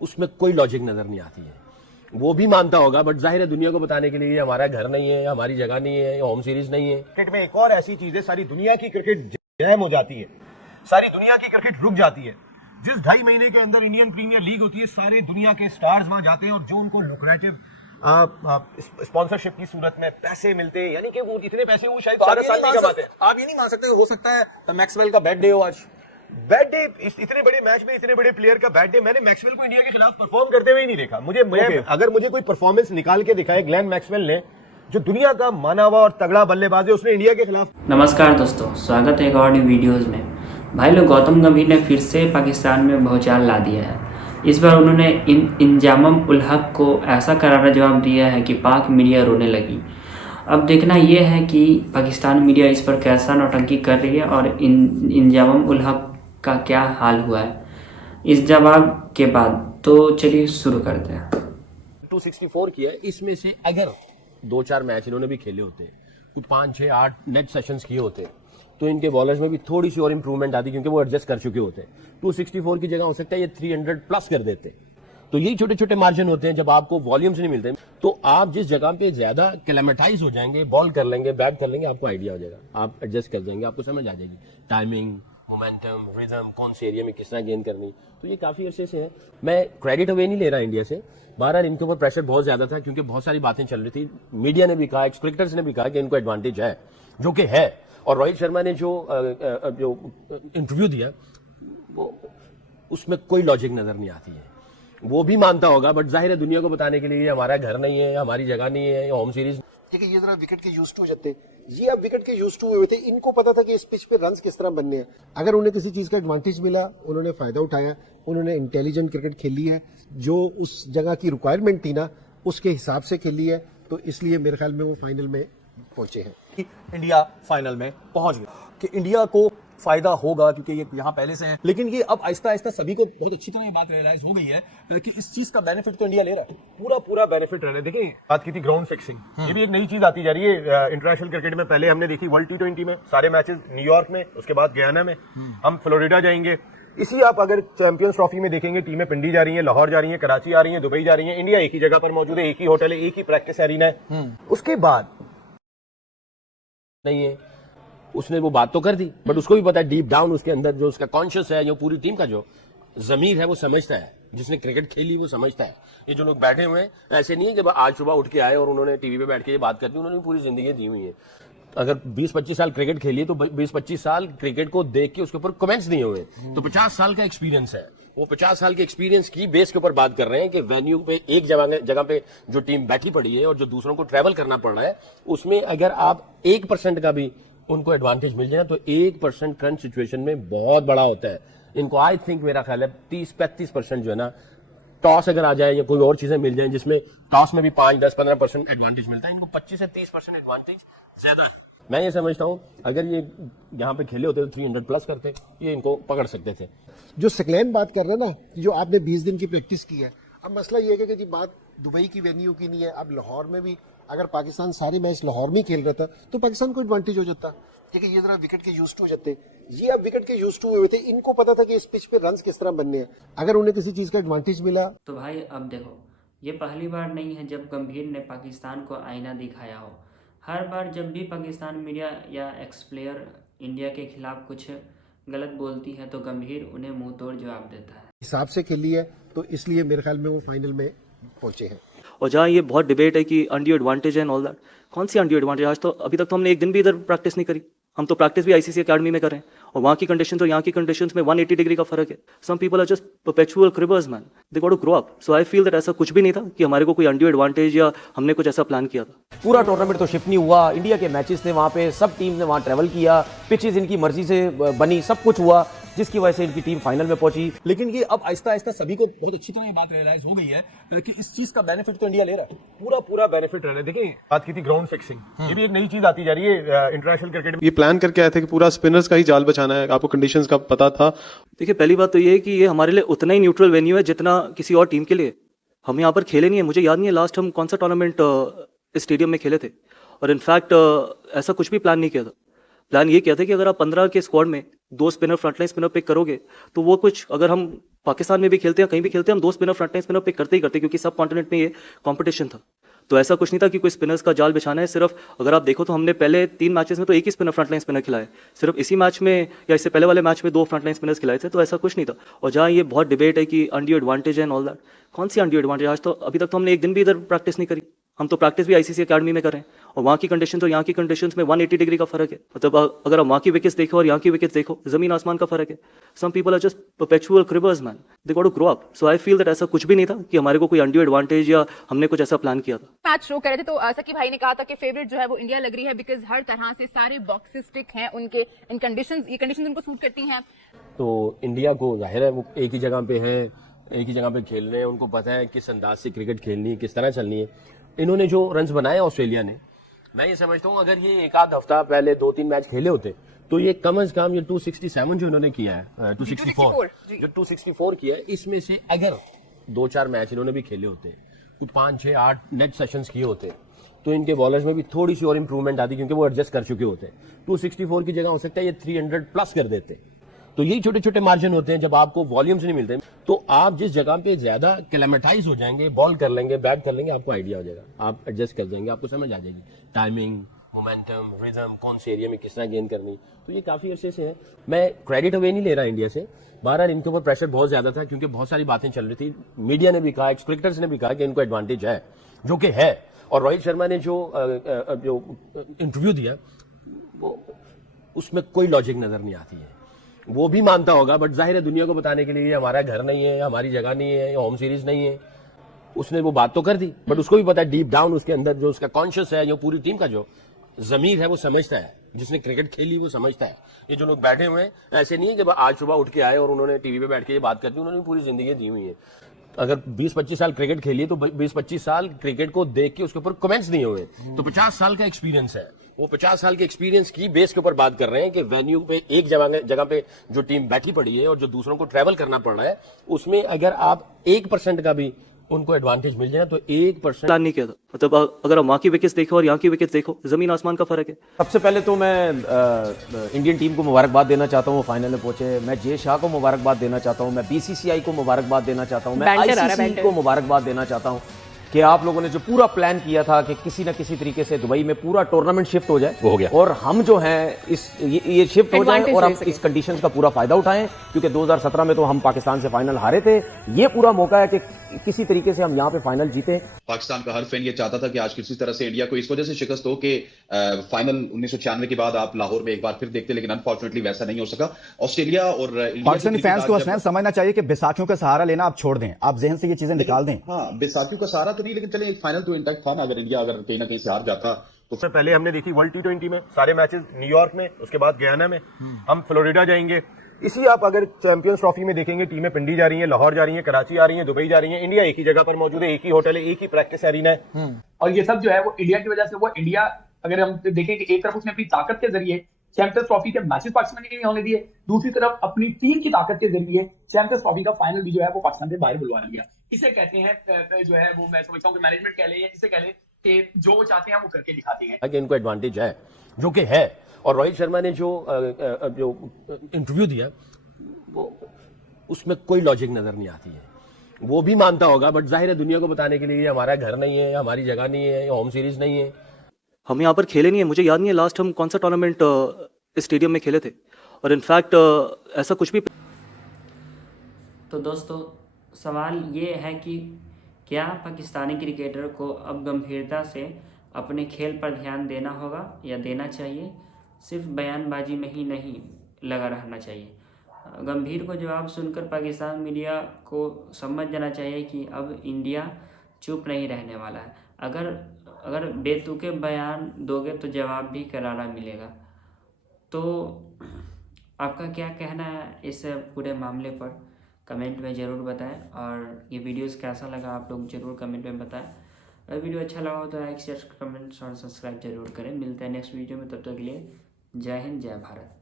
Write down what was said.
उसमें कोई लॉजिक नजर नहीं आती है। वो भी मानता होगा, बट जाहिर है दुनिया को बताने के लिए हमारा घर नहीं है, हमारी जगह नहीं है, होम सीरीज नहीं है। क्रिकेट में एक और ऐसी चीज है, सारी दुनिया की क्रिकेट जैम हो जाती है, सारी दुनिया की क्रिकेट रुक जाती है। जिस 2.5 महीने के अंदर इंडियन प्रीमियर लीग होती है, सारे दुनिया के स्टार्स वहां जाते हैं और जो उनको लुक्रेटिव स्पॉन्सरशिप की सूरत में पैसे मिलते हैं, यानी कि वो इतने पैसे वो शायद सारे साल नहीं कमाते। आप ये नहीं मान सकते, हो सकता है मैक्सवेल का बैड डे हो आज। बैड डे इतने बड़े मैच में इतने बड़े प्लेयर का बैड डे, मैंने मैक्सवेल को इंडिया के खिलाफ परफॉर्म करते हुए ही नहीं देखा। अगर मुझे कोई परफॉर्मेंस निकाल के दिखाए ग्लेन मैक्सवेल ने, जो दुनिया का माना हुआ और तगड़ा बल्लेबाज है, उसने इंडिया के खिलाफ। नमस्कार दोस्तों, स्वागत है एक और वीडियोज़ में। भाई लोग, गौतम गंभीर ने फिर से पाकिस्तान में भौचाल ला दिया है। इस बार उन्होंने इंजामम उल हक को ऐसा करारा जवाब दिया है कि पाक मीडिया रोने लगी। अब देखना यह है कि पाकिस्तान मीडिया इस पर कैसा नौटंकी कर रही है और इंजामम उल हक का क्या हाल हुआ है इस जवाब के बाद। तो चलिए शुरू करते हैं। 264 किया है, इसमें से अगर 2-4 मैच इन्होंने भी खेले होते, कुछ 5, 6, 8 नेट सेशंस किए होते, तो इनके बॉलर्स में भी थोड़ी सी और इंप्रूवमेंट आती, क्योंकि वो एडजस्ट कर चुके होते। 264 की जगह हो सकता है ये 300 प्लस कर देते। तो यही छोटे छोटे मार्जिन होते हैं जब आपको वॉल्यूम्स नहीं मिलते। तो आप जिस जगह पे ज्यादा क्लेमेटाइज हो जाएंगे, बॉल कर लेंगे, बैट कर लेंगे, आपको आइडिया हो जाएगा, आप एडजस्ट कर जाएंगे, आपको समझ आ जाएगी टाइमिंग, मोमेंटम, रिदम, कौन से एरिया में किस तरह गेंद करनी। तो ये काफी अरसे से है। मैं क्रेडिट अवे नहीं ले रहा इंडिया से, बहरहाल इनके ऊपर प्रेशर बहुत ज्यादा था, क्योंकि बहुत सारी बातें चल रही थी। मीडिया ने भी कहा, एक्सपेक्टर्स ने भी कहा कि इनको एडवांटेज है, जो कि है। और रोहित शर्मा ने जो इंटरव्यू दिया, वो उसमें कोई लॉजिक नजर नहीं आती है। वो भी मानता होगा, बट जाहिर है दुनिया को बताने के लिए हमारा घर नहीं है, हमारी जगह नहीं है, होम सीरीज। ठीक है, ये जरा विकेट के यूज टू जाते, ये अब विकेट के यूज टू हुए थे। इनको पता था कि इस पिच पे रन्स किस तरह बनने हैं। अगर उन्हें किसी चीज का एडवांटेज मिला, उन्होंने फायदा उठाया, उन्होंने इंटेलिजेंट क्रिकेट खेली है, जो उस जगह की रिक्वायरमेंट थी ना, उसके हिसाब से खेली है। तो इसलिए मेरे ख्याल में वो फाइनल में पहुंचे हैं। कि इंडिया फाइनल में पहुंच गया, कि इंडिया को फायदा होगा क्योंकि ये यहाँ पहले से हैं। लेकिन ये अब आहिस्ता आहिस्ता सभी को बहुत अच्छी तरह ये बात रियलाइज हो गई है कि इस चीज का बेनिफिट तो इंडिया ले रहा है, पूरा बेनिफिट रहा है। देखिए, बात की थी ग्राउंड फिक्सिंग, ये भी एक नई चीज आती जा रही है इंटरनेशनल क्रिकेट में। पहले हमने देखी वर्ल्ड T20 में सारे मैचेस न्यूयॉर्क में, उसके बाद गयाना में, हम फ्लोरिडा जाएंगे। इसी आप अगर चैंपियंस ट्रॉफी में देखेंगे, टीमें पिंडी जा रही हैं, लाहौर जा रही हैं, कराची आ रही हैं, दुबई जा रही हैं। इंडिया एक ही जगह पर मौजूद है, एक ही होटल है, एक ही प्रैक्टिस एरिना है। उसके बाद नहीं है, उसने वो बात तो कर दी, बट उसको भी पता है डीप डाउन उसके अंदर जो उसका कॉन्शियस है, जो पूरी टीम का जो जमीर है, वो समझता है। जिसने क्रिकेट खेली वो समझता है। ये जो लोग बैठे हुए हैं, ऐसे नहीं है कि आज सुबह उठ के आए और उन्होंने टीवी पे बैठ के ये बात कर दी, उन्होंने पूरी जिंदगी दी हुई है। अगर 20-25 साल क्रिकेट खेली है, तो 20-25 साल क्रिकेट को देख के उसके ऊपर कमेंट्स दिए हुए, तो 50 साल का एक्सपीरियंस है। वो 50 साल के एक्सपीरियंस की बेस के ऊपर बात कर रहे हैं कि वेन्यू पे एक जगह पे जो टीम बैठी पड़ी है और जो दूसरों को ट्रैवल करना पड़ रहा है, उसमें अगर आप 1% का भी उनको एडवांटेज मिल जाए, तो 1% करंट सिचुएशन में बहुत बड़ा होता है। इनको आई थिंक, मेरा ख्याल है 30-35% जो है ना, टॉस अगर आ जाए या कोई और चीजें मिल जाए जिसमें टॉस में भी 5-10-15% एडवांटेज मिलता है, इनको 25 से 30% एडवांटेज ज्यादा है। मैं ये समझता हूं अगर ये यहाँ पे खेले होते तो 300 प्लस करते, ये इनको पकड़ सकते थे। जो सकलैन बात कर रहे हैं ना, जो आपने 20 दिन की प्रैक्टिस की है, अब मसला ये है कि जी बात दुबई की वेन्यू की नहीं है। अब लाहौर में भी अगर पाकिस्तान सारे मैच लाहौर में ही खेल रहा था, तो पाकिस्तान को एडवांटेज हो जाता। ठीक है, ये जरा विकेट के यूज टू जाते, ये अब विकेट के यूज टू हुए थे। इनको पता था कि इस पिच पे रन्स किस तरह बनने हैं। अगर उन्हें किसी चीज का एडवांटेज मिला। तो भाई अब देखो, ये पहली बार नहीं है जब गंभीर ने पाकिस्तान को आईना दिखाया हो। हर बार जब भी पाकिस्तान मीडिया या एक्स प्लेयर इंडिया के खिलाफ कुछ गलत बोलती है, तो गंभीर उन्हें मुंह तोड़ जवाब देता है। हिसाब से खेली है, तो इसलिए मेरे ख्याल में वो फाइनल में पहुंचे हैं। और जहाँ ये बहुत डिबेट है कि अनड्यू एडवांटेज है एंड ऑल दैट, कौन सी अनड्यू एडवांटेज? आज तो अभी तक तो हमने एक दिन भी इधर प्रैक्टिस नहीं करी। हम तो प्रैक्टिस भी आईसीसी अकेडमी में कर रहे हैं, और वहाँ की कंडीशन और यहाँ की कंडीशंस में 180 डिग्री का फर्क है। Some people are just perpetual cribbers man, they got to grow up. So I feel that ऐसा कुछ भी नहीं था कि हमारे को कोई अनड्यू एडवांटेज या हमने कुछ ऐसा प्लान किया था। पूरा टूर्नामेंट तो शिफ्ट नहीं हुआ, इंडिया के मैचेस थे वहाँ पे, सब टीम ने वहाँ ट्रैवल किया, पिचेस इनकी मर्जी से बनी, सब कुछ हुआ, जिसकी वजह से इनकी टीम फाइनल में पहुंची। लेकिन ये अब आहिस्ता आहिस्ता सभी को बहुत अच्छी तरह ये बात रियलाइज हो गई है कि इस चीज का बेनिफिट तो इंडिया ले रहा है, पूरा बेनिफिट रहा है। देखिए, बात की थी ग्राउंड फिक्सिंग, ये भी एक नई चीज आती जा रही है इंटरनेशनल क्रिकेट में। ये प्लान करके आए थे कि पूरा स्पिनर्स का ही जाल बचाना है, आपको कंडीशंस का पता था? देखिए, पहली बात तो ये है कि ये हमारे लिए उतना ही न्यूट्रल वेन्यू है जितना किसी और टीम के लिए। हम यहाँ पर खेले नहीं है, मुझे याद नहीं है लास्ट हम कौन सा टूर्नामेंट इस स्टेडियम में खेले थे, और इनफैक्ट ऐसा कुछ भी प्लान नहीं किया था। प्लान ये किया था कि अगर आप 15 के स्क्वाड में 2 स्पिनर फ्रंटलाइन स्पिनर पिक करोगे तो वो कुछ, अगर हम पाकिस्तान में भी खेलते हैं कहीं भी खेलते हैं, हम 2 स्पिनर फ्रंटलाइन स्पिनर पिक करते ही करते, क्योंकि सब कॉन्टिनेंट में ये कंपटीशन था। तो ऐसा कुछ नहीं था कि कोई स्पिनर्स का जाल बिछाना है। सिर्फ अगर आप देखो तो हमने पहले 3 मैचेस में तो एक ही स्पिनर फ्रंटलाइन स्पिनर खिलाए, सिर्फ इसी मैच में या इससे पहले वाले मैच में 2 फ्रंटलाइन स्पिनर्स खिलाए थे। तो ऐसा कुछ नहीं था। और जहाँ ये बहुत डिबेट है कि undue advantage and all that, कौन सी अनड्यू एडवांटेज? आज तो अभी तक तो हमने एक दिन भी इधर प्रैक्टिस नहीं करी। हम तो प्रैक्टिस भी आईसीसी अकेडमी में कर रहे हैं, और वहाँ की कंडीशंस और यहाँ की कंडीशंस में 180 डिग्री का फर्क है। मतलब अगर आप वहाँ की विकेट्स देखो और यहाँ की विकेट्स देखो, जमीन आसमान का फर्क है। Some people are just perpetual cribbers man, they got to grow up. So I feel that ऐसा कुछ भी नहीं था कि हमारे को कोई अनड्यू एडवांटेज या हमने कुछ ऐसा प्लान किया था। मैच शो कर रहे थे तो सकी भाई ने कहा था कि फेवरेट जो है वो इंडिया लग रही है, बिकॉज हर तरह से सारे बॉक्सेस टिक हैं उनके, इन कंडीशंस, ये कंडीशंस उनको सूट करती हैं। तो इंडिया को जाहिर है वो एक ही जगह पे है, एक ही जगह पे खेल रहे हैं, उनको पता है किस अंदाज से क्रिकेट खेलनी है, किस तरह चलनी है। इन्होंने जो रन्स बनाए ऑस्ट्रेलिया ने, मैं ये समझता हूं अगर ये एक आध हफ्ता पहले 2-3 मैच खेले होते तो ये कम से कम ये 267 जो इन्होंने किया है, 264 जो 264 किया है, इसमें से अगर 2-4 मैच इन्होंने भी खेले होते, कुछ 5-6-8 नेट सेशंस किए होते, तो इनके बॉलर्स में भी थोड़ी सी और इंप्रूवमेंट आती, क्योंकि वो एडजस्ट कर चुके होते। 264 की जगह हो सकता है ये 300 प्लस कर देते। तो यही छोटे छोटे मार्जिन होते हैं जब आपको वॉल्यूम्स नहीं मिलते। तो आप जिस जगह पे ज्यादा क्लेमेटाइज हो जाएंगे, बॉल कर लेंगे, बैट कर लेंगे, आपको आइडिया हो जाएगा, आप एडजस्ट कर जाएंगे, आपको समझ आ जाएगी टाइमिंग, मोमेंटम, रिदम, कौन से एरिया में किस तरह गेंद करनी। तो ये काफी अरसे से है। मैं क्रेडिट अवे नहीं ले रहा इंडिया से, बहरहाल इनके ऊपर प्रेशर बहुत ज्यादा था, क्योंकि बहुत सारी बातें चल रही थी। मीडिया ने भी कहा, क्रिकेटर्स ने भी कहा कि इनको एडवांटेज है, जो कि है। और रोहित शर्मा ने जो इंटरव्यू दिया, वो उसमें कोई लॉजिक नजर नहीं आती है। वो भी मानता होगा, बट जाहिर है दुनिया को बताने के लिए ये हमारा घर नहीं है, हमारी जगह नहीं है, होम सीरीज नहीं है। उसने वो बात तो कर दी, बट उसको भी पता है डीप डाउन उसके अंदर जो उसका कॉन्शियस है, जो पूरी टीम का जो जमीर है वो समझता है, जिसने क्रिकेट खेली वो समझता है। ये जो लोग बैठे हुए हैं, ऐसे नहीं है कि आज सुबह उठ के आए और उन्होंने टीवी पे बैठ के ये बात करती, उन्होंने पूरी जिंदगी दी हुई है। अगर 20-25 साल क्रिकेट खेली है तो 20-25 साल क्रिकेट को देख के उसके ऊपर कमेंट्स नहीं हुए, तो 50 साल का एक्सपीरियंस है। वो 50 साल के एक्सपीरियंस की बेस के ऊपर बात कर रहे हैं कि वेन्यू पे एक जगह पे जो टीम बैठी पड़ी है और जो दूसरों को ट्रैवल करना पड़ रहा है, उसमें अगर आप 1% का भी उनको एडवांटेज मिल जाए तो 1% प्लान नहीं किया था। मतलब अगर आप वहाँ की विकेट्स देखो और यहाँ की विकेट्स देखो, जमीन आसमान का फर्क है। सबसे पहले तो मैं इंडियन टीम को मुबारकबाद देना चाहता हूँ, वो फाइनल में पहुंचे। मैं जे शाह को मुबारकबाद देना चाहता हूँ, मैं बीसीसीआई को मुबारकबाद देना चाहता हूँ, मैं आईसीसी को मुबारकबाद देना चाहता हूँ कि आप लोगों ने जो पूरा प्लान किया था कि किसी ना किसी तरीके से दुबई में पूरा टूर्नामेंट शिफ्ट हो जाए, वो हो गया। और हम जो हैं ये शिफ्ट हो जाए और हम इस कंडीशंस का पूरा फायदा उठाएं, क्योंकि 2017 में तो हम पाकिस्तान से फाइनल हारे थे। ये पूरा मौका है कि किसी तरीके से हम यहाँ पे फाइनल जीते। पाकिस्तान का हर फैन ये चाहता था कि आज किसी तरह से इंडिया को इस वजह से शिकस्त हो कि फाइनल 1996 के बाद आप लाहौर में एक बार फिर देखते, लेकिन अनफॉर्चुनेटली वैसा नहीं हो सका। ऑस्ट्रेलिया और पाकिस्तानी फैंस को हसनैन समझना चाहिए कि बैसाखियों का सहारा लेना आप छोड़ दें, आप जहन से ये चीजें निकाल दें। हाँ, बैसाखियों का सहारा तो नहीं, लेकिन चले एक फाइनल तो इंटैक्ट था ना। अगर इंडिया अगर कहीं ना कहीं से हार जाता तो उससे पहले हमने देखी वर्ल्ड टी20 में सारे मैचेस न्यूयॉर्क में, उसके बाद गयाना में, हम फ्लोरिडा जाएंगे। इसी आप अगर चैंपियंस ट्रॉफी में देखेंगे, टीमें पिंडी जा रही हैं, लाहौर जा रही हैं, कराची आ रही हैं, दुबई जा रही हैं। इंडिया एक ही जगह पर मौजूद है, एक ही होटल है, एक ही प्रैक्टिस एरिना है। और ये सब जो है वो इंडिया की वजह से, वो इंडिया अगर हम देखें कि एक तरफ उसने अपनी ताकत के जरिए चैंपियंस ट्रॉफी के मैचेस पाकिस्तान के नहीं होने दिए, दूसरी तरफ अपनी टीम की ताकत के जरिए चैंपियंस ट्रॉफी का फाइनल भी जो है वो पाकिस्तान से बाहर बुलवा दिया। इसे कहते हैं जो है वो, मैं समझता हूँ कि मैनेजमेंट कह ले, इसे कह ले कि जो वो चाहते हैं वो करके दिखाते हैं। कि इनको एडवांटेज है, जो कि है। और रोहित शर्मा ने जो इंटरव्यू दिया, वो उसमें कोई लॉजिक नजर नहीं आती है। वो भी मानता होगा, बट जाहिर है दुनिया को बताने के लिए हमारा घर नहीं है, हमारी जगह नहीं है, होम सीरीज नहीं है। हम यहाँ पर खेले नहीं है, मुझे याद नहीं है लास्ट हम कौन सा टूर्नामेंट स्टेडियम में खेले थे। और इनफैक्ट ऐसा कुछ भी। तो दोस्तों सवाल ये है कि क्या पाकिस्तानी क्रिकेटर को अब गंभीरता से अपने खेल पर ध्यान देना होगा या देना चाहिए, सिर्फ बयानबाजी में ही नहीं लगा रहना चाहिए। गंभीर को जवाब सुनकर पाकिस्तान मीडिया को समझ जाना चाहिए कि अब इंडिया चुप नहीं रहने वाला है। अगर बेतुके बयान दोगे तो जवाब भी करारा मिलेगा। तो आपका क्या कहना है इस पूरे मामले पर, कमेंट में ज़रूर बताएं। और ये वीडियोस कैसा लगा आप लोग ज़रूर कमेंट में बताएं। अगर वीडियो अच्छा लगा हो तो लाइक शेयर कमेंट्स और सब्सक्राइब जरूर करें। मिलते हैं नेक्स्ट वीडियो में, तब तक के लिए जय हिंद, जय भारत।